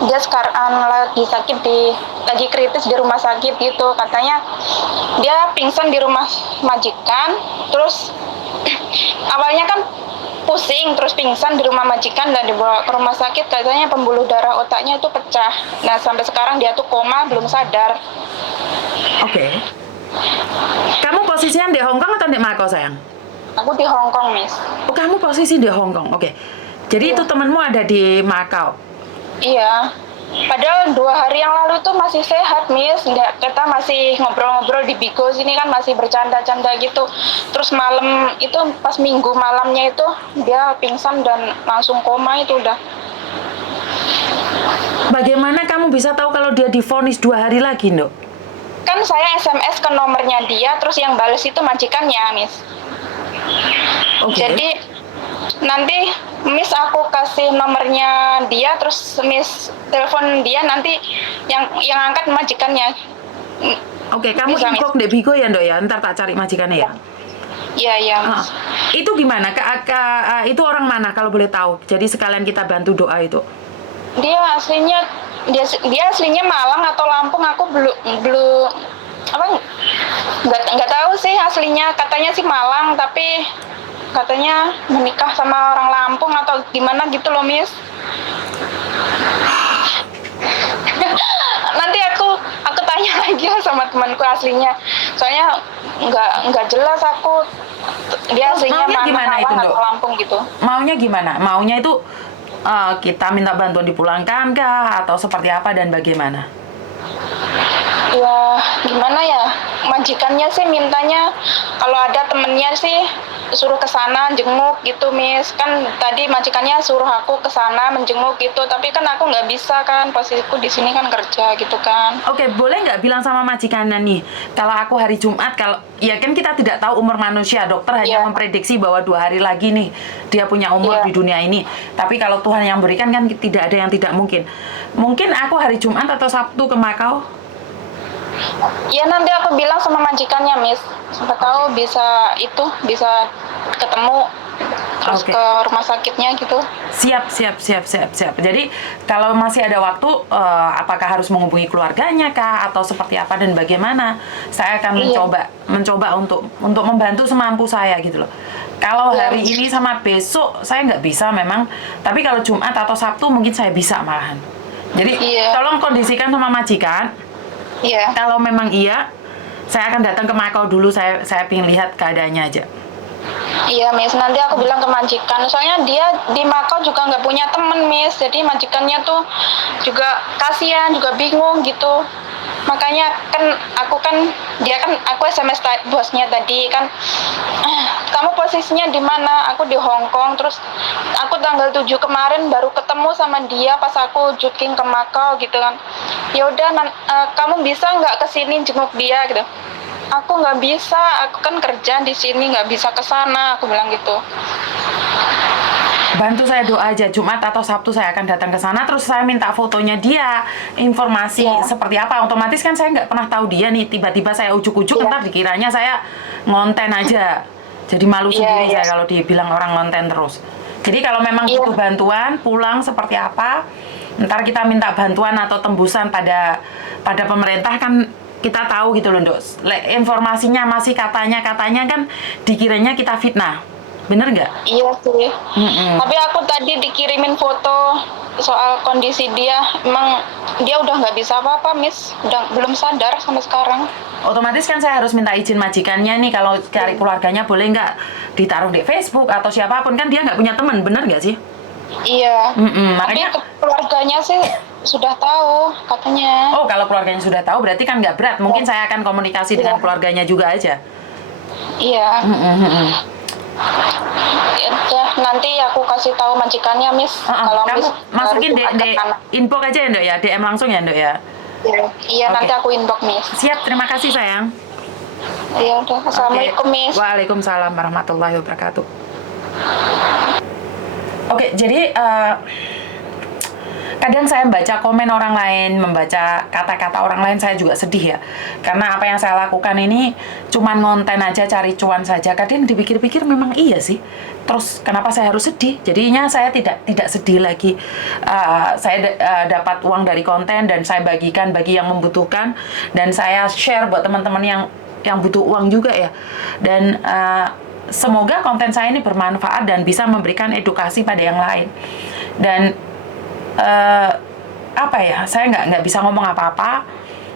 dia sekarang lagi kritis di rumah sakit gitu. Katanya dia pingsan di rumah majikan, terus awalnya kan pusing terus pingsan di rumah majikan dan dibawa ke rumah sakit, katanya pembuluh darah otaknya itu pecah. Nah sampai sekarang dia tuh koma belum sadar. Oke. Kamu posisinya di Hong Kong atau di Makau, sayang? Aku di Hong Kong, Miss. Oh, kamu posisi di Hong Kong. Oke. Jadi itu Iya. temanmu ada di Makau. Iya. Padahal 2 hari yang lalu tuh masih sehat, Miss. Kita masih ngobrol-ngobrol di Bigo sini kan, masih bercanda-canda gitu. Terus malam itu, pas minggu malamnya itu, dia pingsan dan langsung koma itu udah. Bagaimana kamu bisa tahu kalau dia divonis 2 hari lagi, Nduk? Kan saya SMS ke nomornya dia, terus yang bales itu majikannya, Miss. Oke. Jadi nanti Miss aku kasih nomornya dia, terus Miss telepon dia, nanti yang angkat majikannya. Oke, kamu Bisa, Miss. inbox di Bigo ya, Nduk ya? Ntar tak cari majikannya ya. Iya, iya, Ah, Miss. itu gimana? Itu orang mana kalau boleh tahu? Jadi sekalian kita bantu doa itu. Dia aslinya dia aslinya Malang atau Lampung, aku belum belum apa nggak tahu sih aslinya. Katanya sih Malang, tapi katanya menikah sama orang Lampung atau gimana gitu loh, Miss. Nanti aku tanya lagi ya sama temanku aslinya, soalnya nggak jelas aku dia aslinya Maunya mana, gimana itu, Malang Nduk? atau Lampung gitu. Maunya gimana? Maunya itu kita minta bantuan dipulangkan kah? Atau seperti apa dan bagaimana? Ya gimana ya, majikannya sih mintanya kalau ada temennya sih suruh ke sana jenguk gitu, Miss. Kan tadi majikannya suruh aku ke sana menjenguk gitu, tapi kan aku nggak bisa kan, posisiku di sini kan kerja gitu kan. Oke, boleh nggak bilang sama majikannya nih, kalau aku hari Jumat, kalau ya kan kita tidak tahu umur manusia, dokter hanya Iya. memprediksi bahwa 2 hari lagi nih dia punya umur Iya. di dunia ini. Tapi kalau Tuhan yang berikan kan tidak ada yang tidak mungkin. Mungkin aku hari Jumat atau Sabtu ke Makau. Ya nanti aku bilang sama majikannya, Miss. Siapa tahu bisa ketemu terus Oke. ke rumah sakitnya gitu. Siap. Jadi kalau masih ada waktu, apakah harus menghubungi keluarganya kah atau seperti apa dan bagaimana? Saya akan Iya. mencoba untuk membantu semampu saya gitu loh. Kalau Iya. hari ini sama besok saya nggak bisa memang, tapi kalau Jumat atau Sabtu mungkin saya bisa malahan. Jadi Iya. tolong kondisikan sama majikan. Iya. Kalau memang iya, saya akan datang ke Makau dulu. Saya ingin lihat keadaannya aja. Iya, Miss. Nanti aku bilang ke majikan. Soalnya dia di Makau juga nggak punya temen, Miss. Jadi majikannya tuh juga kasihan, juga bingung gitu. Makanya aku SMS bosnya tadi kan, kamu posisinya di mana? Aku di Hong Kong. Terus aku tanggal 7 kemarin baru ketemu sama dia pas aku jogging ke Makau gitu kan. Ya udah, kamu bisa nggak kesini jenguk dia gitu. Aku nggak bisa, aku kan kerja di sini, nggak bisa ke sana, aku bilang gitu. Bantu saya doa aja, Jumat atau Sabtu saya akan datang ke sana, terus saya minta fotonya dia, informasi Iya. seperti apa. Otomatis kan saya nggak pernah tahu dia nih, tiba-tiba saya ujuk-ujuk, Iya. ntar dikiranya saya ngonten aja. Jadi malu Iya, sendiri iya. saya kalau dibilang orang ngonten terus. Jadi kalau memang Iya. butuh bantuan, pulang seperti apa, ntar kita minta bantuan atau tembusan pada pemerintah kan kita tahu gitu loh, Dok. Informasinya masih katanya kan dikiranya kita fitnah. Bener nggak? Iya sih. Mm-mm. Tapi aku tadi dikirimin foto soal kondisi dia. Emang dia udah nggak bisa apa-apa, Miss. Udah belum sadar sampai sekarang. Otomatis kan saya harus minta izin majikannya nih, kalau cari keluarganya boleh nggak ditaruh di Facebook atau siapapun, kan dia nggak punya teman, bener nggak sih? Iya. Tapi Makanya, keluarganya sih sudah tahu katanya. oh kalau keluarganya sudah tahu berarti kan nggak berat, mungkin saya akan komunikasi dengan Iya. keluarganya juga aja. Iya. Ya, nanti aku kasih tahu majikannya, Miss. Kalau Kamu Miss masukin harus di ke sana. inbox aja ya, Ndok ya, DM langsung ya, Ndok ya. Iya, iya, Oke. nanti aku inbox, Miss. Siap, terima kasih sayang. Iya udah. Assalamualaikum, Oke. Miss. Waalaikumsalam warahmatullahi wabarakatuh. Oke, jadi kadang saya membaca komen orang lain, membaca kata-kata orang lain, saya juga sedih ya. Karena apa yang saya lakukan ini cuman ngonten aja, cari cuan saja. Kadang dipikir-pikir memang iya sih. Terus kenapa saya harus sedih? Jadinya saya tidak sedih lagi. Saya dapat uang dari konten dan saya bagikan bagi yang membutuhkan, dan saya share buat teman-teman yang butuh uang juga ya. Dan semoga konten saya ini bermanfaat dan bisa memberikan edukasi pada yang lain. Dan apa ya, saya nggak bisa ngomong apa-apa.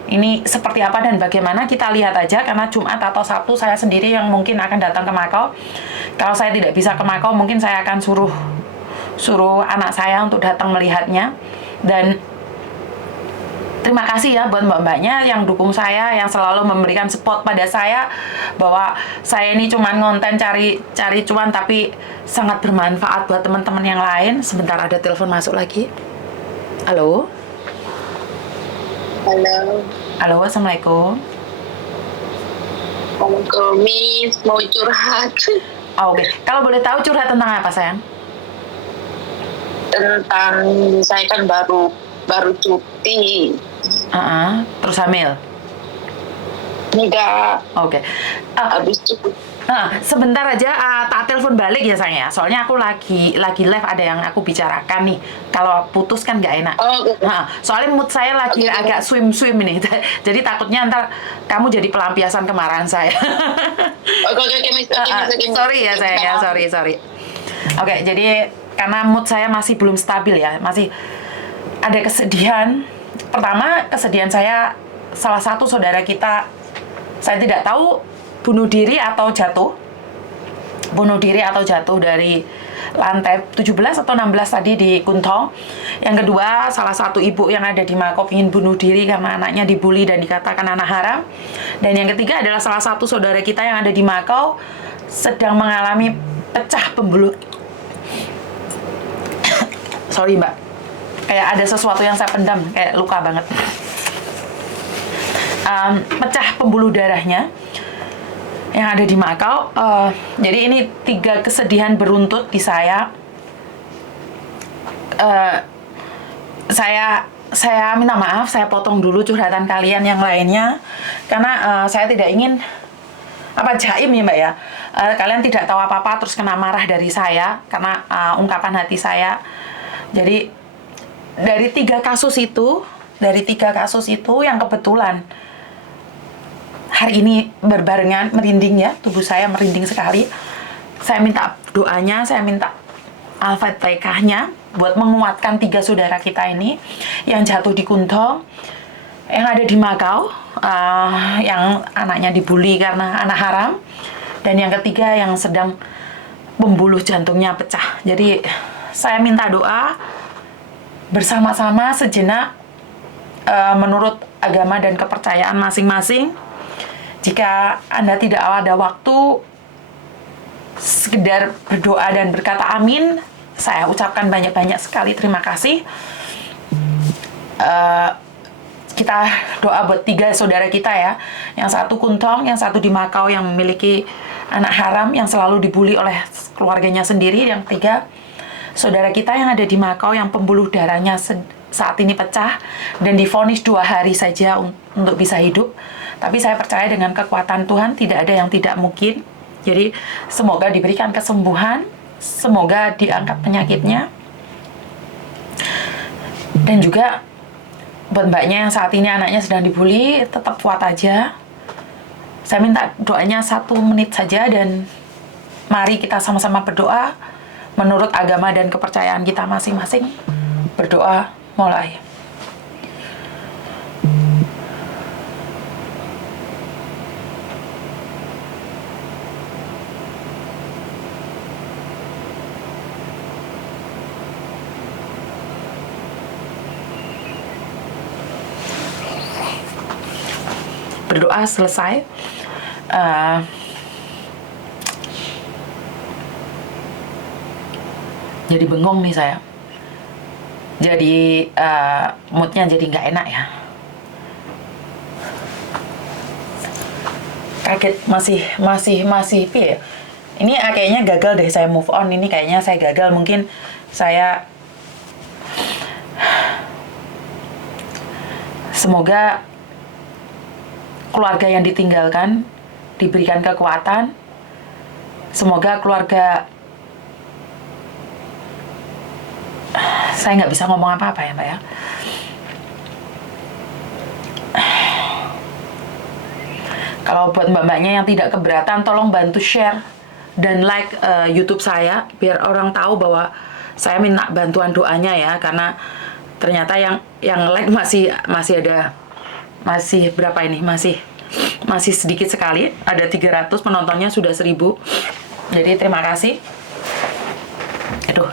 Ini seperti apa dan bagaimana, kita lihat aja, karena Jumat atau Sabtu saya sendiri yang mungkin akan datang ke Makau. Kalau saya tidak bisa ke Makau, mungkin saya akan suruh anak saya untuk datang melihatnya. Dan terima kasih ya buat mbak-mbaknya yang dukung saya, yang selalu memberikan support pada saya, bahwa saya ini cuma ngonten cari cuan tapi sangat bermanfaat buat teman-teman yang lain. Sebentar, ada telepon masuk lagi. Halo. Halo. Halo, assalamualaikum. Miss, mau curhat Oh, oke. Kalau boleh tahu curhat tentang apa, sayang? tentang saya kan baru cuti. Terus hamil? Enggak, Oke. habis cuti. Sebentar aja, tak telepon balik ya, sayang ya. Soalnya aku lagi live, ada yang aku bicarakan nih. Kalau putus kan nggak enak. Oh, oke. Soalnya mood saya lagi agak swim ini. Jadi takutnya ntar kamu jadi pelampiasan kemarahan saya. Oke, Miss. Miss. Sorry ya, sayang ya. Sorry. Oke, jadi karena mood saya masih belum stabil ya. Masih ada kesedihan. Pertama, kesedihan saya, salah satu saudara kita, saya tidak tahu bunuh diri atau jatuh dari lantai 17 atau 16 tadi di Kuntong. Yang kedua, salah satu ibu yang ada di Makau ingin bunuh diri karena anaknya dibully dan dikatakan anak haram. Dan yang ketiga adalah salah satu saudara kita yang ada di Makau sedang mengalami pecah pembuluh. Sorry mbak, kayak ada sesuatu yang saya pendam, kayak luka banget. Pecah pembuluh darahnya yang ada di Makau. Jadi ini 3 kesedihan beruntut di saya. Saya minta maaf, saya potong dulu curhatan kalian yang lainnya, karena saya tidak ingin jaim ya mbak ya. Kalian tidak tahu apa-apa terus kena marah dari saya karena ungkapan hati saya. Jadi dari 3 kasus itu yang kebetulan hari ini berbarengan, merinding ya, tubuh saya merinding sekali. Saya minta doanya, saya minta Al-Fatihahnya buat menguatkan 3 saudara kita ini yang jatuh di Kuntong, yang ada di Makau, yang anaknya dibully karena anak haram, dan yang ketiga yang sedang pembuluh jantungnya pecah. Jadi saya minta doa bersama-sama sejenak, menurut agama dan kepercayaan masing-masing. Jika Anda tidak ada waktu sekedar berdoa dan berkata amin, saya ucapkan banyak-banyak sekali terima kasih. Kita doa buat 3 saudara kita ya. Yang satu Kuntong, yang satu di Makau yang memiliki anak haram yang selalu dibully oleh keluarganya sendiri. Yang 3, saudara kita yang ada di Makau yang pembuluh darahnya saat ini pecah dan divonis 2 hari saja untuk bisa hidup. Tapi saya percaya dengan kekuatan Tuhan tidak ada yang tidak mungkin. Jadi semoga diberikan kesembuhan, semoga diangkat penyakitnya. Dan juga buat mbaknya yang saat ini anaknya sedang dibully, tetap kuat aja. Saya minta doanya 1 menit saja, dan mari kita sama-sama berdoa menurut agama dan kepercayaan kita masing-masing. Berdoa mulai. Berdoa selesai, jadi bengong nih saya. Jadi moodnya jadi nggak enak ya. Kaget, masih ya. Ini kayaknya gagal deh saya move on. Ini kayaknya saya gagal. Mungkin saya Semoga keluarga yang ditinggalkan diberikan kekuatan. Semoga keluarga, saya nggak bisa ngomong apa-apa ya Mbak ya. Kalau buat mbak-mbaknya yang tidak keberatan, tolong bantu share dan like YouTube saya biar orang tahu bahwa saya minta bantuan doanya ya, karena ternyata yang like masih ada, masih berapa ini, masih sedikit sekali, ada 300, penontonnya sudah 1000. Jadi terima kasih. Aduh,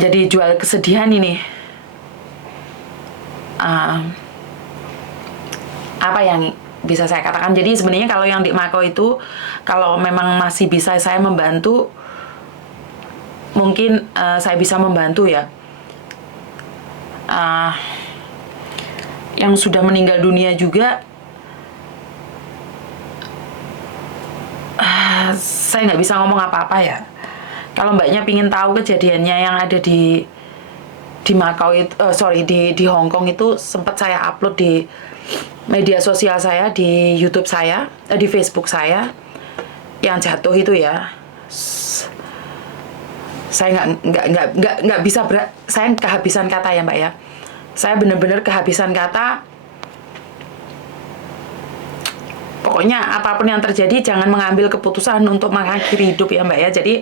jadi jual kesedihan ini. Apa yang bisa saya katakan? Jadi sebenarnya kalau yang di Mako itu, kalau memang masih bisa saya membantu, mungkin saya bisa membantu ya. Yang sudah meninggal dunia juga, saya nggak bisa ngomong apa-apa ya. Kalau mbaknya pingin tahu kejadiannya yang ada di Macau itu, di Hong Kong itu, sempat saya upload di media sosial saya, di YouTube saya, di Facebook saya, yang jatuh itu ya. Saya nggak bisa saya kehabisan kata ya Mbak ya. Saya benar-benar kehabisan kata. Pokoknya apapun yang terjadi, jangan mengambil keputusan untuk mengakhiri hidup ya Mbak ya. Jadi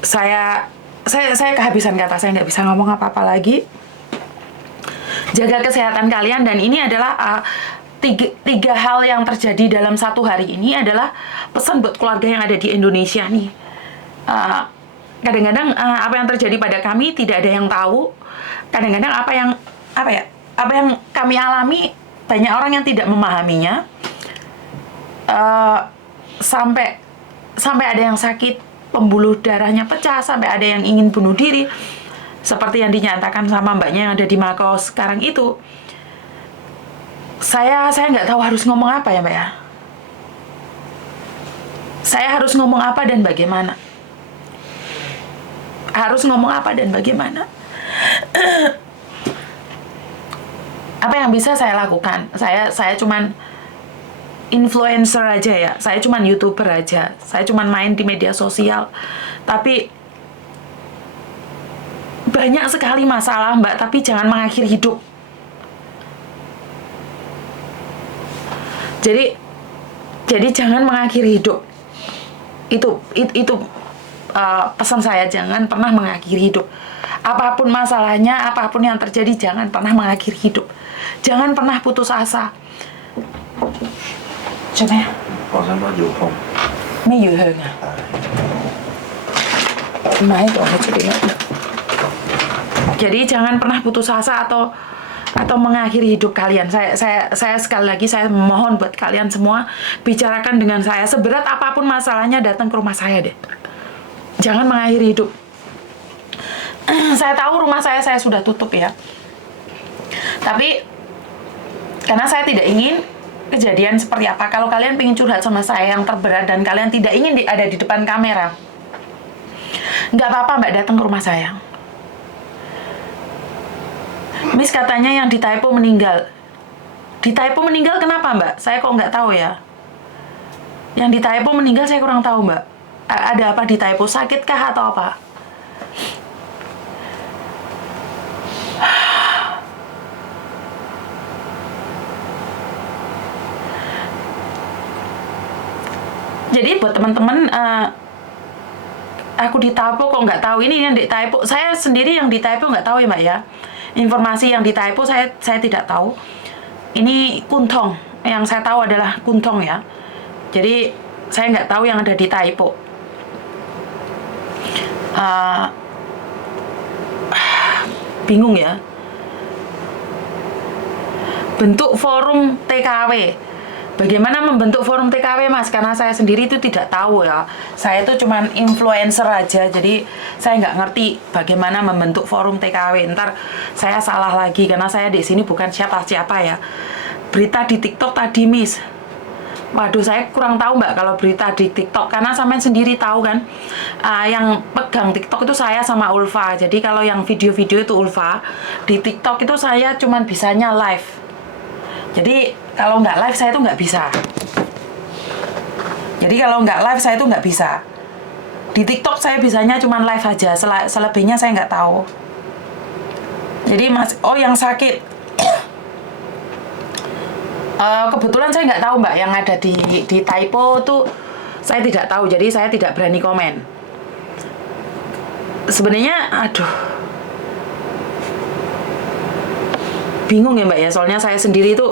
saya kehabisan kata, saya nggak bisa ngomong apa-apa lagi. Jaga kesehatan kalian, dan ini adalah tiga hal yang terjadi dalam satu hari ini adalah pesan buat keluarga yang ada di Indonesia nih. Kadang-kadang apa yang terjadi pada kami tidak ada yang tahu. Kadang-kadang apa yang kami alami, banyak orang yang tidak memahaminya. Sampai ada yang sakit, pembuluh darahnya pecah, sampai ada yang ingin bunuh diri, seperti yang dinyatakan sama mbaknya yang ada di Macau sekarang itu. Saya nggak tahu harus ngomong apa ya Mbak ya. Saya harus ngomong apa dan bagaimana? Harus ngomong apa dan bagaimana? Apa yang bisa saya lakukan? Saya cuman influencer aja ya. Saya cuman YouTuber aja. Saya cuman main di media sosial. Tapi banyak sekali masalah Mbak, tapi jangan mengakhiri hidup. Jadi jangan mengakhiri hidup. Itu pesan saya, jangan pernah mengakhiri hidup. Apapun masalahnya, apapun yang terjadi, jangan pernah mengakhiri hidup. Jangan pernah putus asa. Coba ya. 放心不要碰。咩要向啊？唔係喺度，喺出邊。Jadi jangan pernah putus asa atau mengakhiri hidup kalian. Saya sekali lagi saya mohon buat kalian semua, bicarakan dengan saya. Seberat apapun masalahnya, datang ke rumah saya deh. Jangan mengakhiri hidup. Saya tahu rumah saya sudah tutup ya. Tapi karena saya tidak ingin kejadian seperti apa. Kalau kalian pengen curhat sama saya yang terberat dan kalian tidak ingin ada di depan kamera, nggak apa-apa Mbak, datang ke rumah saya. Miss katanya yang di Taipo meninggal. Di Taipo meninggal kenapa Mbak? Saya kok nggak tahu ya. Yang di Taipo meninggal saya kurang tahu Mbak. Ada apa di Taipo? Sakitkah atau apa? Jadi buat teman-teman, aku di Taipo kok nggak tahu. Ini yang di Taipo, saya sendiri yang di Taipo nggak tahu ya Mbak ya. Informasi yang di Taipo saya tidak tahu. Ini Kuntong, yang saya tahu adalah Kuntong ya. Jadi saya nggak tahu yang ada di Taipo. Bingung ya. Bentuk forum TKW. Bagaimana membentuk forum TKW Mas? Karena saya sendiri itu tidak tahu ya. Saya itu cuman influencer aja, jadi saya nggak ngerti bagaimana membentuk forum TKW. Ntar saya salah lagi karena saya di sini bukan siapa-siapa ya. Berita di TikTok tadi Miss, Waduh, saya kurang tahu Mbak kalau berita di TikTok karena sampean sendiri tahu kan, yang pegang TikTok itu saya sama Ulfa. Jadi kalau yang video-video itu Ulfa, di TikTok itu saya cuman bisanya live. Jadi kalau nggak live saya tuh nggak bisa. Jadi kalau nggak live saya tuh nggak bisa. Di TikTok saya bisanya cuman live aja, selebihnya saya nggak tahu. Jadi yang sakit. Kebetulan saya nggak tahu Mbak yang ada di Taipo tuh saya tidak tahu, jadi saya tidak berani komen. Sebenarnya, aduh, bingung ya Mbak ya, soalnya saya sendiri itu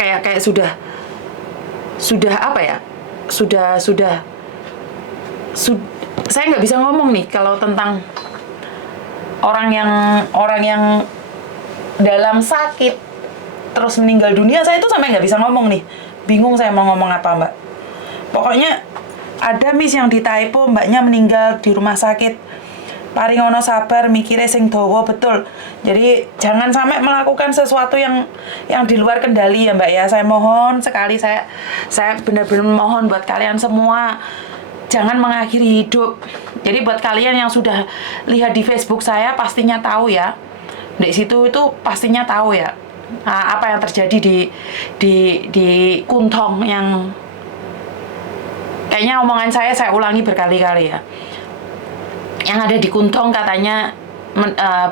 kayak sudah apa ya, saya nggak bisa ngomong nih kalau tentang orang yang dalam sakit terus meninggal dunia. Saya itu sampai nggak bisa ngomong nih, bingung saya mau ngomong apa Mbak. Pokoknya ada Miss yang di Taipo, mbaknya meninggal di rumah sakit. Paringono sabar, mikire sing dawa, betul. Jadi jangan sampai melakukan sesuatu yang di luar kendali ya Mbak ya. Saya mohon sekali, saya benar-benar mohon buat kalian semua, jangan mengakhiri hidup. Jadi buat kalian yang sudah lihat di Facebook saya pastinya tahu ya. Di situ itu pastinya tahu ya. Apa yang terjadi di Kuntong, yang kayaknya omongan saya ulangi berkali-kali ya. Yang ada di Kuntong katanya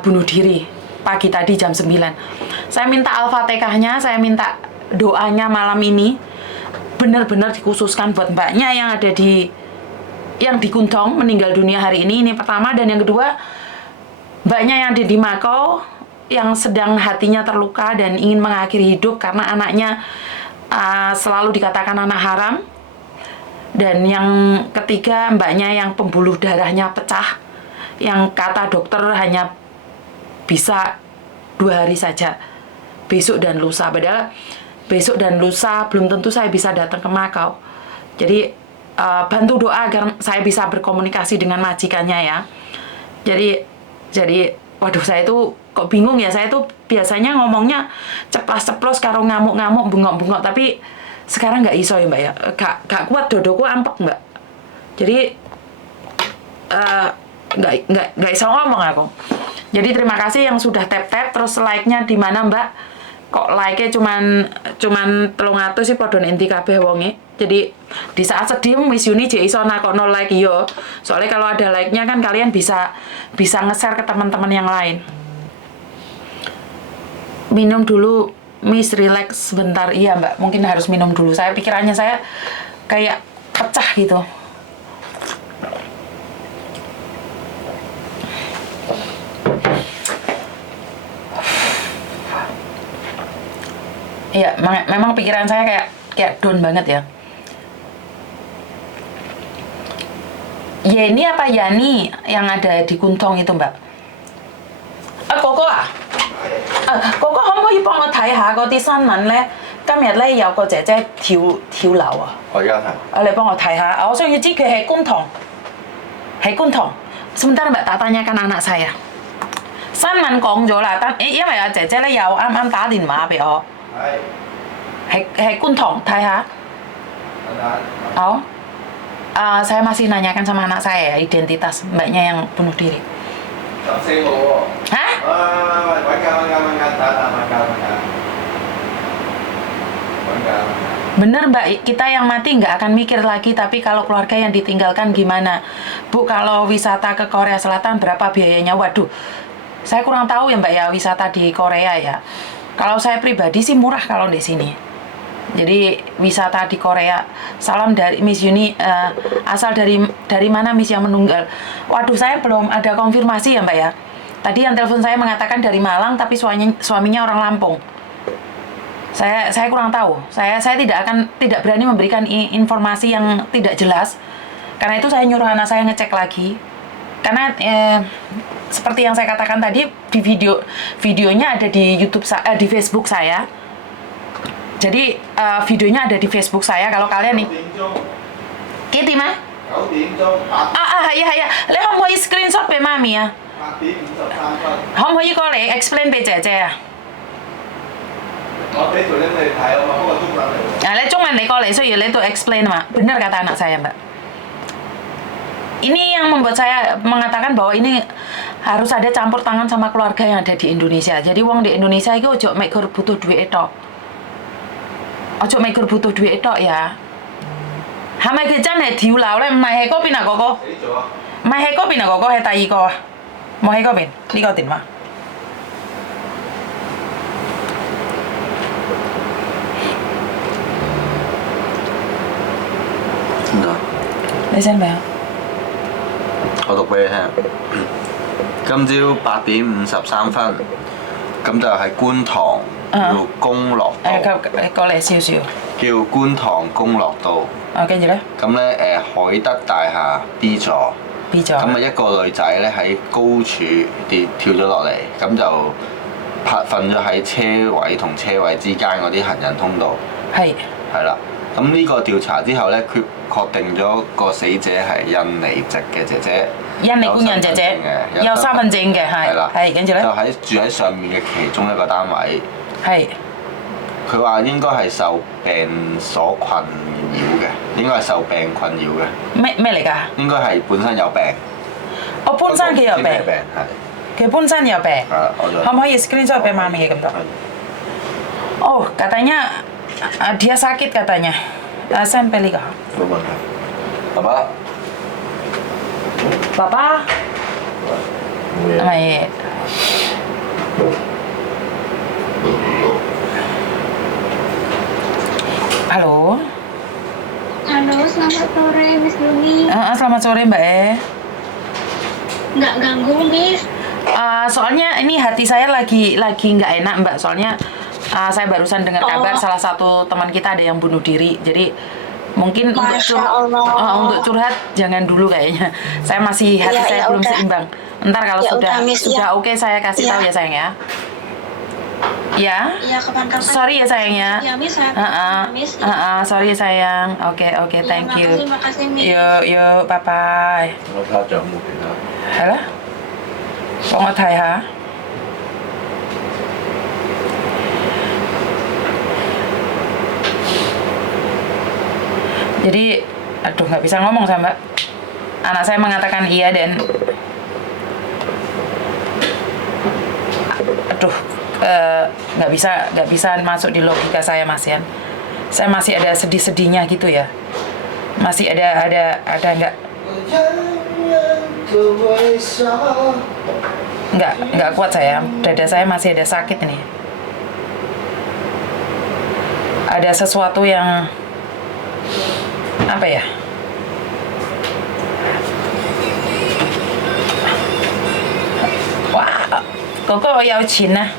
bunuh diri pagi tadi jam 9. Saya minta Al-Fatihahnya, saya minta doanya malam ini benar-benar dikhususkan buat mbaknya yang ada di Kuntong meninggal dunia hari ini. Ini pertama, dan yang kedua mbaknya yang ada di Makau yang sedang hatinya terluka dan ingin mengakhiri hidup karena anaknya selalu dikatakan anak haram. Dan yang ketiga mbaknya yang pembuluh darahnya pecah, yang kata dokter hanya bisa 2 hari saja, besok dan lusa. Padahal besok dan lusa belum tentu saya bisa datang ke Makau. Jadi bantu doa agar saya bisa berkomunikasi dengan majikannya ya. Jadi waduh, saya itu kok bingung ya. Saya tuh biasanya ngomongnya ceplas-ceplos karo ngamuk-ngamuk, bengok-bengok, tapi sekarang nggak iso ya Mbak ya. Gak kuat, dodoku ampek Mbak. Jadi nggak iso ngomong aku. Jadi terima kasih yang sudah tap-tap. Terus like-nya di mana Mbak? Kok like-nya cuman 300 sih, padha inti kabeh wonge. Jadi di saat sedih Miss Yuni jek iso nakono like yo. Soalnya kalau ada like-nya kan kalian bisa nge-share ke teman-teman yang lain. Minum dulu Miss, relax sebentar. Iya Mbak, mungkin harus minum dulu. Pikirannya saya kayak pecah gitu. Iya, memang pikiran saya kayak down banget ya. Yeni apa Yani yang ada di Kuntong itu Mbak? Koko Koko 可唔可以幫我睇下嗰啲新聞呢？今日呢有個姐姐跳樓啊！我而家睇。你幫我睇下，我想要知佢係觀塘，Sebentar Mbak, tak tanyakan anak saya. 新聞講咗啦，因為阿姐姐呢又啱打電話俾我。係觀塘，睇下。Saya masih nanyakan sama anak saya identitas mbaknya yang bunuh diri. 14號喎。Hah? 揾緊，Bener Mbak, kita yang mati nggak akan mikir lagi, tapi kalau keluarga yang ditinggalkan gimana? Bu, kalau wisata ke Korea Selatan berapa biayanya? Waduh, saya kurang tahu ya Mbak ya, wisata di Korea ya. Kalau saya pribadi sih murah kalau di sini. Jadi wisata di Korea. Salam dari Miss Yuni. Asal dari mana Miss yang meninggal? Waduh, saya belum ada konfirmasi ya Mbak ya. Tadi yang telepon saya mengatakan dari Malang, tapi suaminya orang Lampung. Saya kurang tahu. Saya tidak berani memberikan informasi yang tidak jelas. Karena itu saya nyuruh anak saya ngecek lagi. Karena seperti yang saya katakan tadi, di videonya ada di di Facebook saya. Jadi videonya ada di Facebook saya. Kalau kalian nih, Kitty mah? 9點鐘8。係啊，你可唔可以 screenshot 俾媽咪啊？ 8點53分。可唔可以過嚟 explain 俾姐姐啊？我俾條 link 你睇啊嘛，不過中文嚟喎。你中文 mà này kalau so ya itu explain mak. Benar kata anak saya mbak. Ini yang membuat saya mengatakan bahwa ini harus ada campur tangan sama keluarga yang ada di Indonesia. Jadi wong di Indonesia itu ojo mekur butuh duit itu. Ojo mekur butuh duit itu ya. 係咪佢真係跳樓咧？唔係喺嗰邊啊，哥哥。死咗啊！唔係喺嗰邊啊，哥哥係第二個啊，冇喺嗰邊呢個電話。點解？你 send 未啊？我讀俾你聽。今朝8:53，咁就喺觀塘叫公樂道，佢過嚟少少。叫觀塘公樂道。跟住咧咁咧海德大廈 B 座。 ，B 咗。咁啊一個女仔咧喺高處跳咗落嚟，咁就瞓咗喺車位同車位之間嗰啲行人通道。係。係啦，咁呢個調查之後咧，確定咗個死者係印尼籍嘅姐姐。印尼工人姐姐，有身份證嘅，係。係啦。係，跟住咧。就住喺上面嘅其中一個單位。係。佢話應該係受病所困擾嘅，應該係受病困擾嘅。咩嚟㗎？應該係本身有病。我本身佢有病。病係。佢本身有病。係啦，我就。可唔可以 screenshot 俾媽咪嘅咁多？ Oh, katanya dia sakit katanya. Send beli kah? Belum ada. Apa? Bapak? Baik. Halo. Halo, selamat sore Miss Luni. Selamat sore Mbak Nggak ganggu Miss? Soalnya ini hati saya lagi nggak enak Mbak. Soalnya saya barusan dengar kabar salah satu teman kita ada yang bunuh diri. Jadi mungkin untuk curhat jangan dulu kayaknya. Saya masih hati saya belum seimbang. Ntar kalau sudah oke saya kasih tahu ya sayang ya. Ya. Iya, kapan-kapan. Sorry ya sayangnya. Ya, Miss. Miss. Sorry thank you. Makasih, Miss. Yuk, bye bye. 我睇下仲有冇其他。係啦，幫我睇下。Jadi, aduh nggak bisa ngomong sama anak saya mengatakan iya dan aduh nggak bisa masuk di logika saya Mas Yan. Saya masih ada sedih-sedihnya gitu ya. Masih ada nggak kuat saya. Dada saya masih ada sakit nih. Ada sesuatu yang apa ya? Wah, Koko有錢啊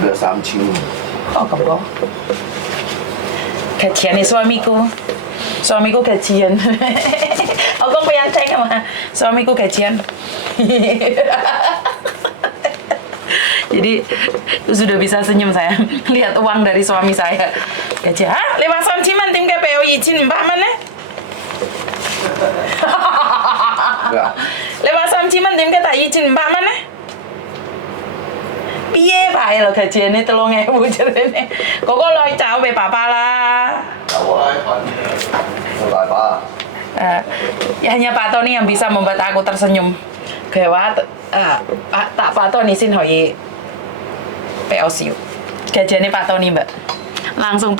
udah 3,000。 Oh, Koko. Gajian nih suamiku gajian. Aku pengen cek sama suamiku gajian. Jadi sudah bisa senyum saya lihat uang dari suami saya. Gajian, lewat ciman tim KPO izin Mbak mana? Lewat ciman tim kita izin Mbak mana? Piye bae lo gajiane 3.000 jarene. Koko lo chào về papa lah. Ya hanya Pak Tony yang bisa membuat aku tersenyum. Gawat, tak Pak Tony sin hoi POC. Gajiannya Pak Tony Mbak. Langsung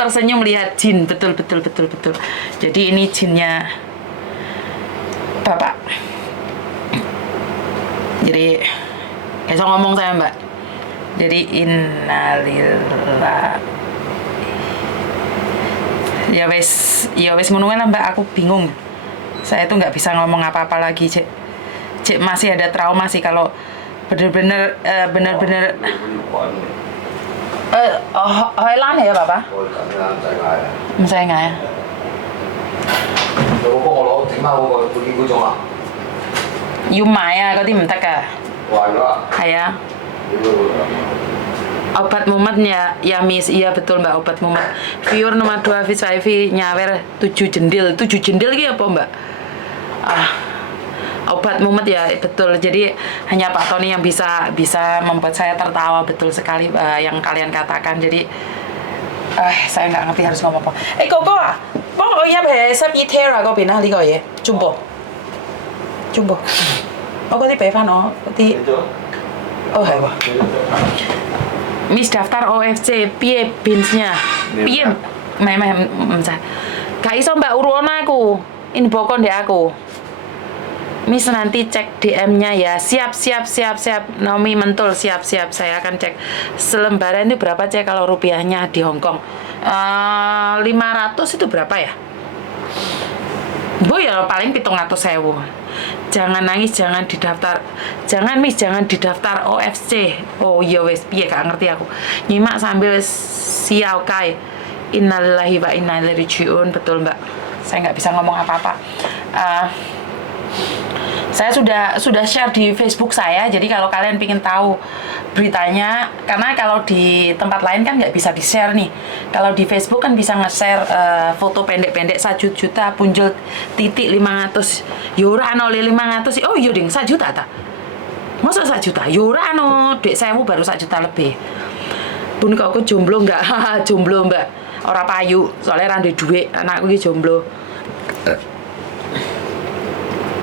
tersenyum lihat jin, betul. Jadi ini jinnya Bapak. Jadi kayak ngomong saya Mbak. Jadi innalillah. Ya wes ngono lah Mbak, aku bingung. Saya tuh nggak bisa ngomong apa-apa lagi, Cek masih ada trauma sih kalau bener-bener Hoi lan ya Bapak?唔使嗌啊！有冇幫我攞整翻嗰個半件嗰種啊？要買啊，嗰啲唔得㗎。壞咗啊！係啊。Obat mumet ya Miss, iya betul Mbak, obat mumet. Viewer nomor 2 HIV nyawer 7 jendil. 7 jendil iki apa Mbak? obat mumet ya, betul. Jadi hanya Pak Tony yang bisa membuat saya tertawa, betul sekali yang kalian katakan. Jadi saya nggak ngerti harus ngomong apa. Koko啊，幫我入去12Tera嗰邊啦，呢個嘢，Jumbo，我嗰啲俾翻我嗰啲，係喎。Miss daftar OFC, piye binsnya? Piye? Meh, gak iso Mbak urun aku, inbox di aku. Miss nanti cek DM-nya ya. Siap. Naomi mentul, siap. Saya akan cek. Selembaran itu berapa cek kalau rupiahnya di Hong Kong? 500 itu berapa ya? Bu ya paling 700.000. Jangan nangis, jangan didaftar. Jangan Miss, jangan didaftar OFC. Oh iya wes, piye gak ngerti aku. Nyimak sambil siau kai. Innalillahi wa inna ilaihi raji'un. Betul Mbak. Saya nggak bisa ngomong apa-apa. Saya sudah share di Facebook saya, jadi kalau kalian ingin tahu beritanya, karena kalau di tempat lain kan nggak bisa di-share nih. Kalau di Facebook kan bisa nge-share foto pendek-pendek 1 juta, punjul titik 500. Yura no 500, oh iya ding 1 juta ta? Masa 1 juta? Yura no, dek saya baru 1 juta lebih. Pun kok aku jomblo nggak? Jomblo Mbak, ora payu, soalnya randu duit, anakku ini jomblo.